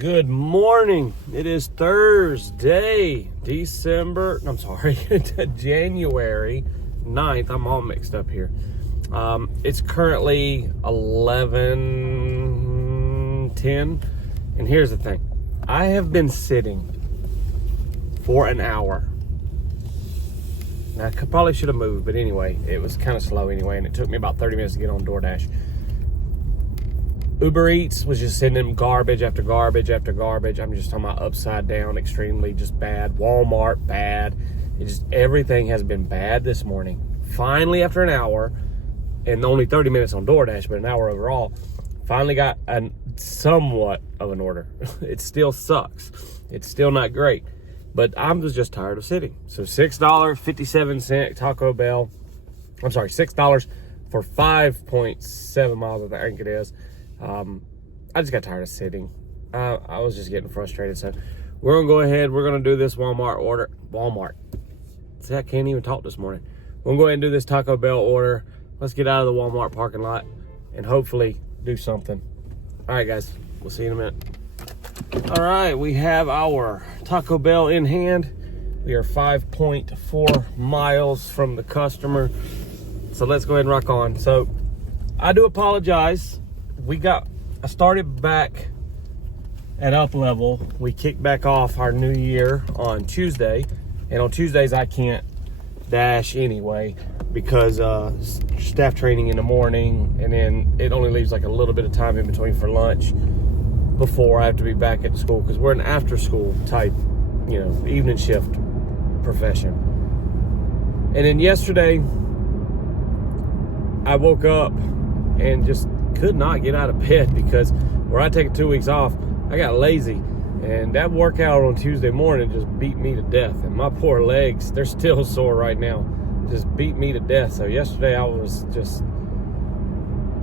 Good morning. It is Thursday, January 9th. I'm all mixed up here. It's currently 11:10, and here's the thing. I have been sitting for an hour. Now, I probably should have moved, but anyway, it was kind of slow anyway, and it took me about 30 minutes to get on DoorDash. Uber Eats was just sending them garbage after garbage after garbage. I'm just talking about upside down, extremely just bad. Walmart, bad. Everything has been bad this morning. Finally, after an hour, and only 30 minutes on DoorDash, but an hour overall, finally got somewhat of an order. It still sucks. It's still not great. But I'm just tired of sitting. So $6.57 Taco Bell. I'm sorry, $6 for 5.7 miles, I think it is. I just got tired of sitting. I was just getting frustrated. So we're going to go ahead. We're going to do this Walmart order. See, I can't even talk this morning. We're going to go ahead and do this Taco Bell order. Let's get out of the Walmart parking lot and hopefully do something. All right, guys. We'll see you in a minute. All right. We have our Taco Bell in hand. We are 5.4 miles from the customer. So let's go ahead and rock on. So I do apologize. I started back at Up Level. We kicked back off our new year on Tuesday. And on Tuesdays, I can't dash anyway because staff training in the morning. And then it only leaves like a little bit of time in between for lunch before I have to be back at school. Because we're an after school type, evening shift profession. And then yesterday, I woke up and just could not get out of bed because where I take 2 weeks off, I got lazy, and that workout on Tuesday morning just beat me to death. And my poor legs, they're still sore right now, just beat me to death. So yesterday I was just,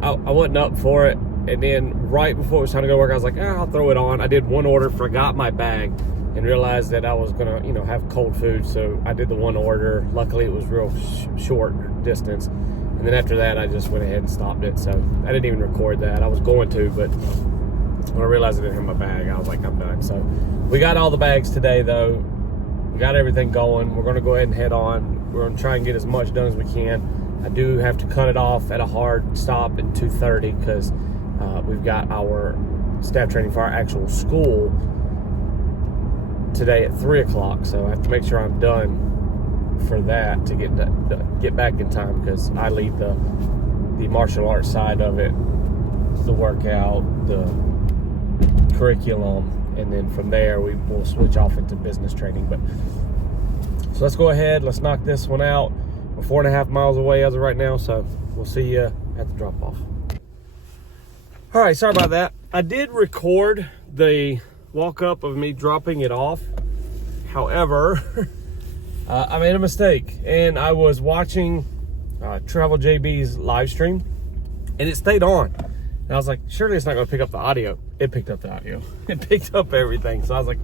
I wasn't up for it. And then right before it was time to go to work, I was like, I'll throw it on. I did one order, forgot my bag, and realized that I was gonna, have cold food. So I did the one order. Luckily it was real short distance. And then after that, I just went ahead and stopped it. So I didn't even record that. I was going to, but when I realized I didn't have my bag, I was like, I'm done. So we got all the bags today, though. We got everything going. We're going to go ahead and head on. We're going to try and get as much done as we can. I do have to cut it off at a hard stop at 2:30 because we've got our staff training for our actual school today at 3 o'clock. So I have to make sure I'm done for that to get back in time because I lead the martial arts side of it, the workout, the curriculum, and then from there we will switch off into business training. So let's go ahead, let's knock this one out. We're 4.5 miles away as of right now, so we'll see you at the drop off. All right, sorry about that. I did record the walk up of me dropping it off. However, I made a mistake, and I was watching Travel JB's live stream, and it stayed on. And I was like, surely it's not going to pick up the audio. It picked up the audio. It picked up everything. So I was like,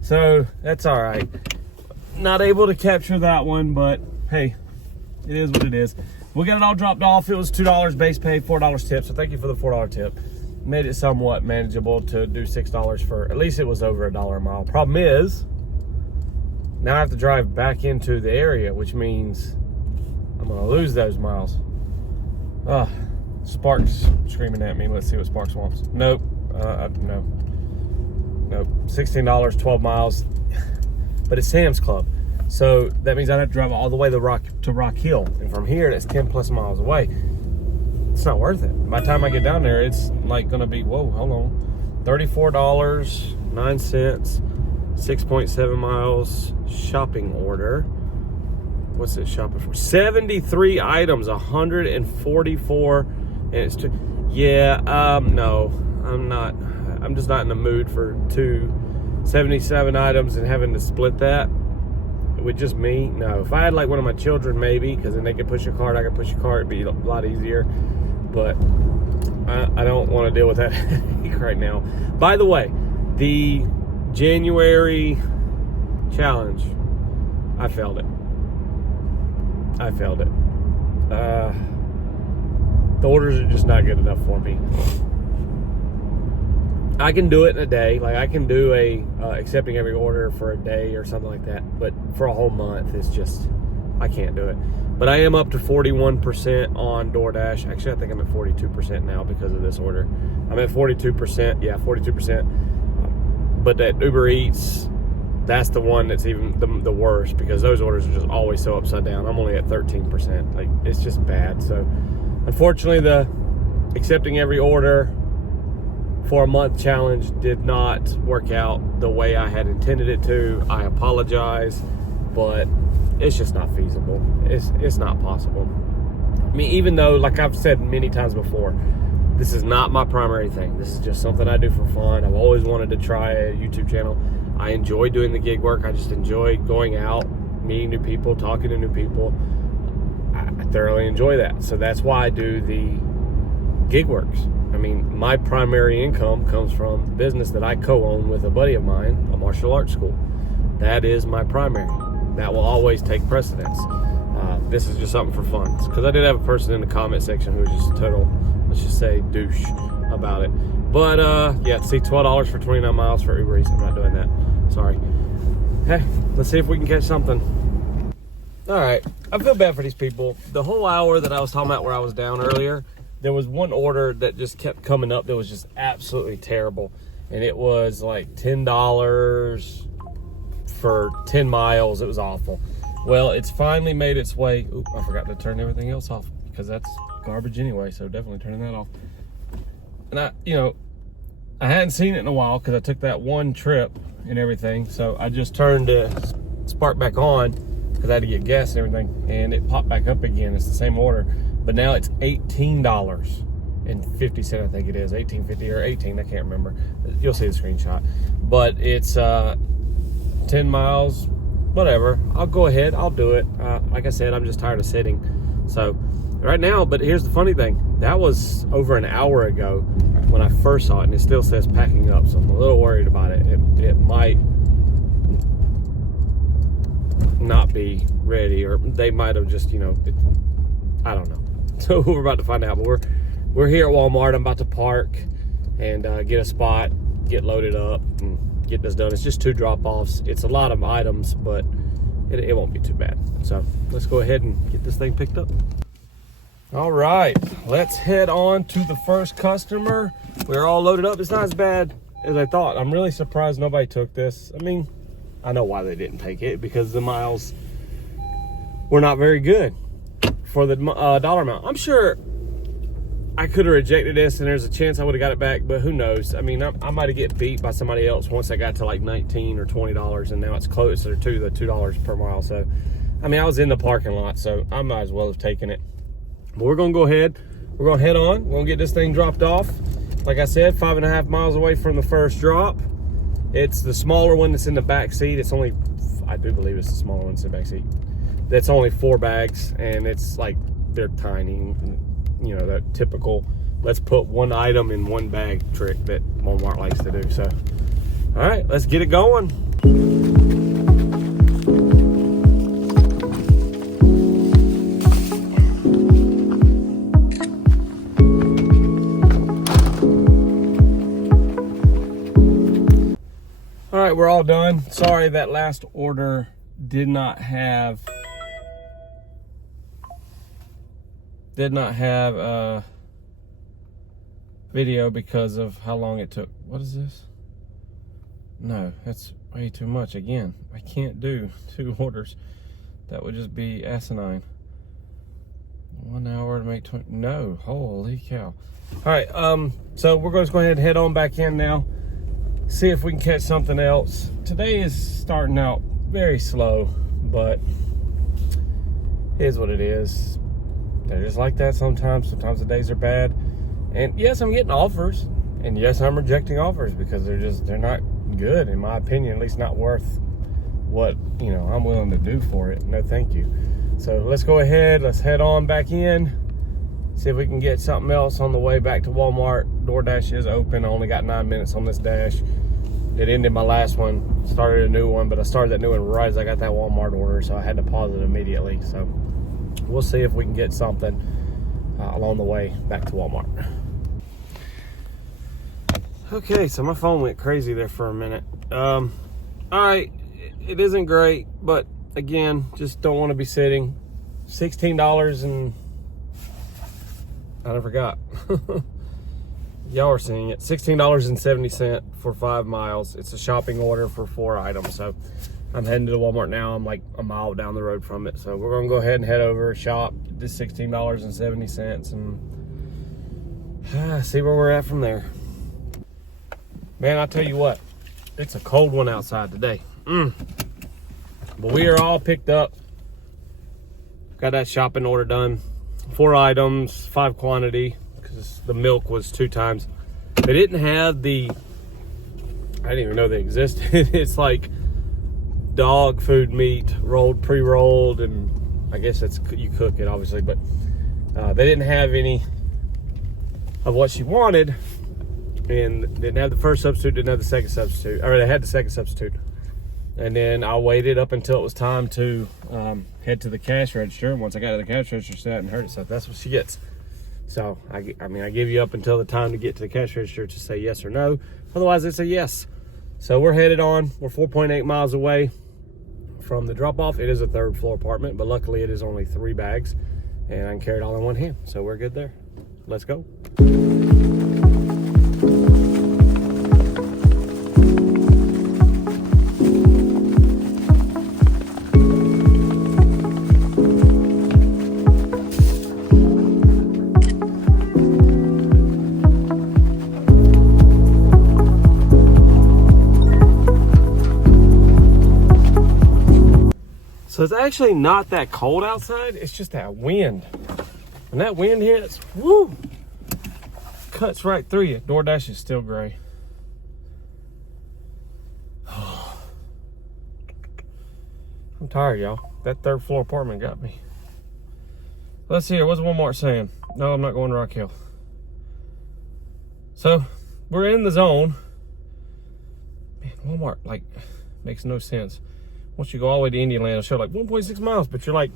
So that's all right. Not able to capture that one, but hey, it is what it is. We got it all dropped off. It was $2 base pay, $4 tip. So thank you for the $4 tip. Made it somewhat manageable to do $6 for, at least it was over $1 a mile. Problem is, now I have to drive back into the area, which means I'm going to lose those miles. Sparks screaming at me. Let's see what Sparks wants. Nope. No. Nope. $16, 12 miles. But it's Sam's Club. So that means I'd have to drive all the way to Rock Hill. And from here, that's 10 plus miles away. It's not worth it. By the time I get down there, it's like going to be, hold on. $34.09. 6.7 miles shopping order. What's it shopping for? 73 items, 144, and it's two. No, I'm not. I'm just not in the mood for 77 items and having to split that with just me. No, if I had like one of my children, maybe, because then they could push a cart, I could push a cart, it'd be a lot easier. But I don't want to deal with that right now. By the way, the January challenge, I failed it. The orders are just not good enough for me. I can do it in a day. Like I can do a accepting every order for a day or something like that. But for a whole month, it's just, I can't do it. But I am up to 41% on DoorDash. Actually, I think I'm at 42% now because of this order. I'm at 42%. Yeah, 42%. But that Uber Eats, that's the one that's even the worst, because those orders are just always so upside down. I'm only at 13%. Like, it's just bad. So, unfortunately, the accepting every order for a month challenge did not work out the way I had intended it to. I apologize, but it's just not feasible. It's not possible. I mean, even though, like I've said many times before, this is not my primary thing. This is just something I do for fun. I've always wanted to try a YouTube channel. I enjoy doing the gig work. I just enjoy going out, meeting new people, talking to new people. I thoroughly enjoy that. So that's why I do the gig works. I mean, my primary income comes from the business that I co-own with a buddy of mine, a martial arts school. That is my primary. That will always take precedence. This is just something for fun. Because I did have a person in the comment section who was just a total, let's just say, douche about it. But yeah, see, $12 for 29 miles for Uber Eats. I'm not doing that. Sorry. Hey, let's see if we can catch something. All right, I feel bad for these people. The whole hour that I was talking about where I was down earlier, there was one order that just kept coming up that was just absolutely terrible. And it was like $10 for 10 miles. It was awful. Well, it's finally made its way. Oop, I forgot to turn everything else off because that's garbage anyway, so definitely turning that off. And I hadn't seen it in a while because I took that one trip and everything. So I just turned the spark back on because I had to get gas and everything, and it popped back up again. It's the same order, but now it's $18.50, I think it is, $18.50 or 18, I can't remember. You'll see the screenshot. But it's 10 miles, whatever. I'll go ahead, I'll do it. Like I said, I'm just tired of sitting. So right now, but here's the funny thing. That was over an hour ago when I first saw it, and it still says packing up, so I'm a little worried about it. It might not be ready, or they might have just, I don't know. So we're about to find out, but we're here at Walmart. I'm about to park and get a spot, get loaded up, and get this done. It's just 2 drop-offs. It's a lot of items, but it won't be too bad. So let's go ahead and get this thing picked up. All right, let's head on to the first customer. We're all loaded up. It's not as bad as I thought. I'm really surprised nobody took this. I mean, I know why they didn't take it, because the miles were not very good for the dollar amount. I'm sure I could have rejected this and there's a chance I would have got it back, but who knows? I mean, I might have get beat by somebody else once I got to like $19 or $20, and now it's closer to the $2 per mile. So, I mean, I was in the parking lot, so I might as well have taken it. But we're gonna go ahead. We're gonna head on. We're gonna get this thing dropped off. Like I said, 5.5 miles away from the first drop. It's the smaller one that's in the back seat. It's only, I do believe it's the smaller one that's in the back seat. That's only 4 bags, and it's like, they're tiny. That typical, let's put one item in one bag trick that Walmart likes to do. So, all right, let's get it going. All right, we're all done. Sorry that last order did not have a video because of how long it took. What is this? No, that's way too much. Again, I can't do 2 orders. That would just be asinine. 1 hour to make 20. No, holy cow. All right, so we're going to go ahead and head on back in now. See if we can catch something else. Today is starting out very slow, but it is what it is. They're just like that sometimes. Sometimes the days are bad. And yes, I'm getting offers. And yes, I'm rejecting offers because they're not good, in my opinion, at least not worth what, I'm willing to do for it. No, thank you. So let's go ahead. Let's head on back in. See if we can get something else on the way back to Walmart. DoorDash is open. I only got 9 minutes on this dash. It ended my last one. Started a new one, but I started that new one right as I got that Walmart order, so I had to pause it immediately. So we'll see if we can get something along the way back to Walmart. Okay, so my phone went crazy there for a minute. All right, it isn't great, but again, just don't want to be sitting. $16 and I forgot. Y'all are seeing it. $16.70 for 5 miles. It's a shopping order for 4 items. So I'm heading to the Walmart now. I'm like a mile down the road from it. So we're gonna go ahead and head over, shop, get this $16.70 and see where we're at from there. Man, I tell you what, it's a cold one outside today. But we are all picked up. Got that shopping order done. 4 items, 5 quantity, because the milk was 2 times. They didn't have the, I didn't even know they existed. It's like dog food meat, rolled, pre-rolled, and I guess that's, you cook it obviously, but they didn't have any of what she wanted. And didn't have the first substitute, didn't have the second substitute, or they had the second substitute. And then I waited up until it was time to head to the cash register. And once I got to the cash register, she hadn't heard it, so that's what she gets. So I mean, I give you up until the time to get to the cash register to say yes or no. Otherwise, it's a yes. So we're headed on. We're 4.8 miles away from the drop-off. It is a 3rd floor apartment, but luckily it is only 3 bags, and I can carry it all in one hand. So we're good there. Let's go. So it's actually not that cold outside, it's just that wind. When that wind hits, woo, cuts right through you. DoorDash is still gray. I'm tired, y'all. That 3rd floor apartment got me. Let's see here, what's Walmart saying? No, I'm not going to Rock Hill. So, we're in the zone. Man, Walmart, like, makes no sense. Once you go all the way to Indianland, it'll show like 1.6 miles, but you're like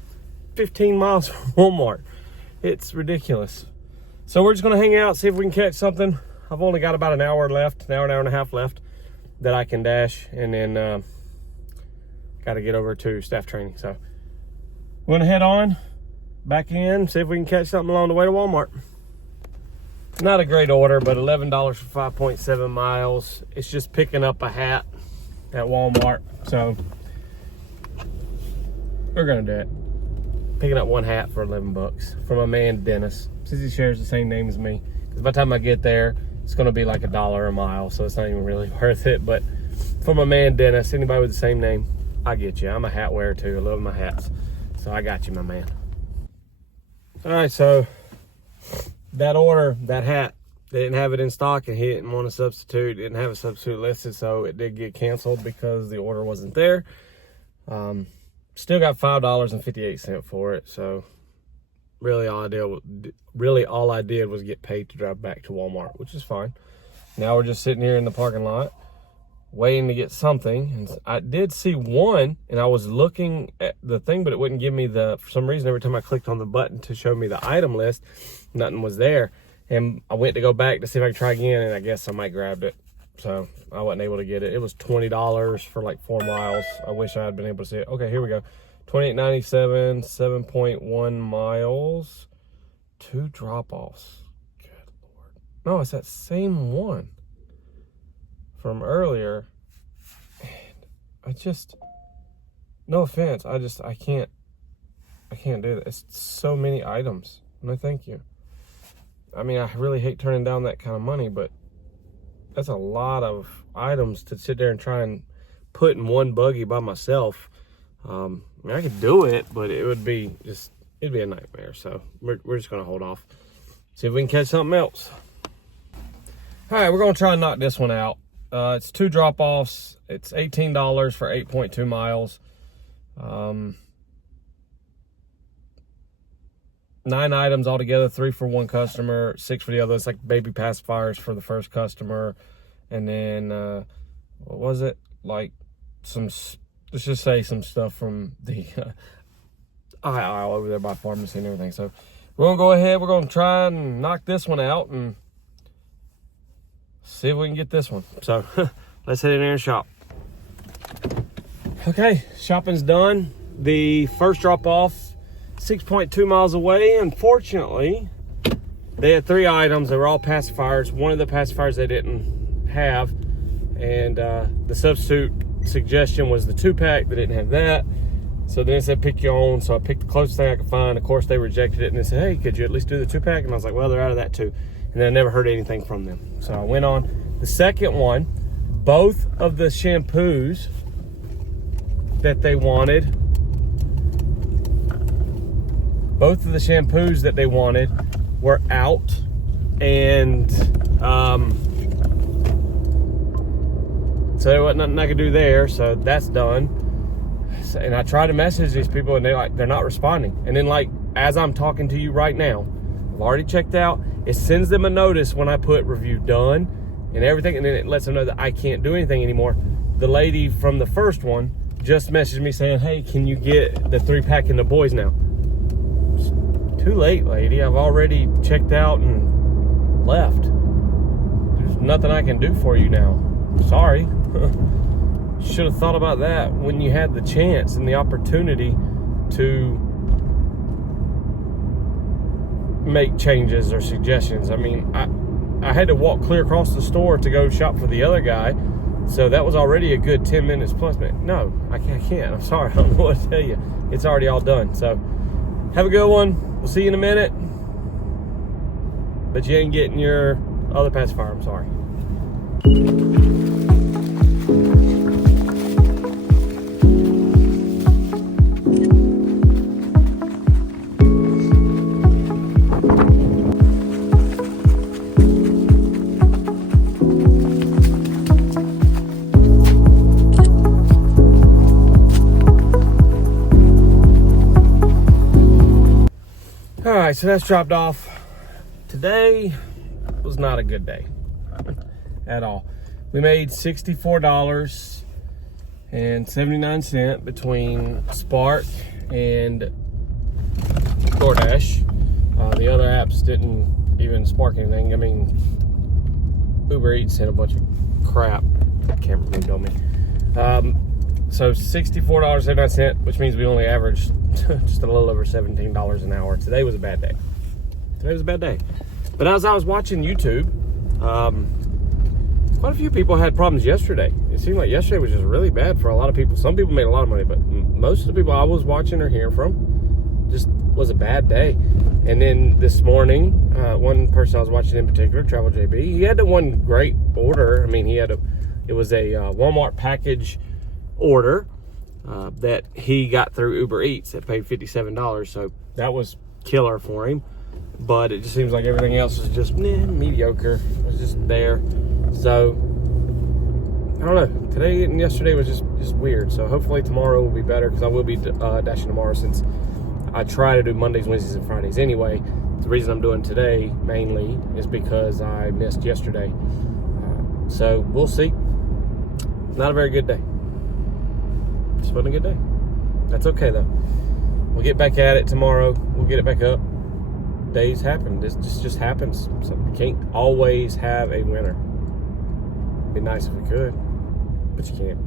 15 miles from Walmart. It's ridiculous. So we're just gonna hang out, see if we can catch something. I've only got about an hour left, an hour and a half left that I can dash, and then got to get over to staff training. So we're gonna head on back in, see if we can catch something along the way to Walmart. Not a great order, but $11 for 5.7 miles. It's just picking up a hat at Walmart. So we're gonna do it. Picking up 1 hat for 11 bucks from my man Dennis, since he shares the same name as me. Because by the time I get there, it's gonna be like $1 a mile, so it's not even really worth it. But for my man Dennis, anybody with the same name, I get you. I'm a hat wearer too. I love my hats, so I got you, my man. All right, so that order, that hat, they didn't have it in stock, and he didn't want a substitute. Didn't have a substitute listed, so it did get canceled because the order wasn't there. Still got $5.58 for it, so really all I did was get paid to drive back to Walmart, which is fine. Now we're just sitting here in the parking lot waiting to get something. And I did see one, and I was looking at the thing, but it wouldn't give me for some reason, every time I clicked on the button to show me the item list, nothing was there. And I went to go back to see if I could try again, and I guess somebody grabbed it. So I wasn't able to get it. It was $20 for like 4 miles. I wish I had been able to see it. Okay, here we go. $28.97, 7.1 miles, 2 drop-offs. Good Lord. No, it's that same one from earlier. And no offense, I can't do that. It's so many items. No, thank you. I mean, I really hate turning down that kind of money, but that's a lot of items to sit there and try and put in one buggy by myself. I mean, I could do it, but it'd be a nightmare. So we're just gonna hold off. See if we can catch something else. All right, we're gonna try and knock this one out. It's 2 drop-offs. It's $18 for 8.2 miles. 9 items altogether, 3 for one customer, 6 for the other. It's like baby pacifiers for the first customer. And then, what was it? Like let's just say some stuff from the aisle over there by pharmacy and everything. So we're going to go ahead. We're going to try and knock this one out and see if we can get this one. So let's head in there and shop. Okay, shopping's done. The first drop off, 6.2 miles away. Unfortunately, they had 3 items. They were all pacifiers. One of the pacifiers they didn't have, and the substitute suggestion was the 2-pack. They didn't have that. So then it said pick your own. So I picked the closest thing I could find. Of course, they rejected it, and they said, hey, could you at least do the 2-pack? And I was like, well, they're out of that too. And then I never heard anything from them. So I went on the second one. Both of the shampoos that they wanted, were out, and so there wasn't nothing I could do there. So that's done. And I try to message these people, and they're not responding. And then, like, as I'm talking to you right now, I've already checked out. It sends them a notice when I put review done and everything, and then it lets them know that I can't do anything anymore. The lady from the first one just messaged me saying, hey, can you get the 3-pack in the boys now? It's too late, lady. I've already checked out and left. There's nothing I can do for you now. Sorry. Should have thought about that when you had the chance and the opportunity to make changes or suggestions. I mean, I had to walk clear across the store to go shop for the other guy, so that was already a good 10 minutes plus. No, I can't. I'm sorry. I don't know what to tell you. It's already all done. So have a good one. We'll see you in a minute. But you ain't getting your other pacifier. I'm sorry. All right, so that's dropped off. Today was not a good day at all. We made $64.79 between Spark and DoorDash. The other apps didn't even spark anything. I mean, Uber Eats sent a bunch of crap. I can't remember who told me. So $64.79, which means we only averaged just a little over $17 an hour. Today was a bad day. But as I was watching YouTube, quite a few people had problems yesterday. It seemed like yesterday was just really bad for a lot of people. Some people made a lot of money, but most of the people I was watching or hearing from just was a bad day. And then this morning, one person I was watching in particular, Travel JB, he had the one great order. I mean, it was a Walmart package order that he got through Uber Eats that paid $57. So that was killer for him. But it just seems like everything else is just mediocre. It was just there. So I don't know. Today and yesterday was just weird. So hopefully tomorrow will be better, because I will be dashing tomorrow, since I try to do Mondays, Wednesdays, and Fridays anyway. The reason I'm doing today mainly is because I missed yesterday. So we'll see. Not a very good day. Just wasn't a good day. That's okay though. We'll get back at it tomorrow. We'll get it back up. Days happen. This just happens. So you can't always have a winner. It'd be nice if we could, but you can't.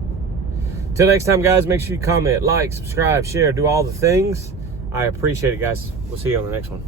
Till next time, guys, make sure you comment, like, subscribe, share, do all the things. I appreciate it, guys. We'll see you on the next one.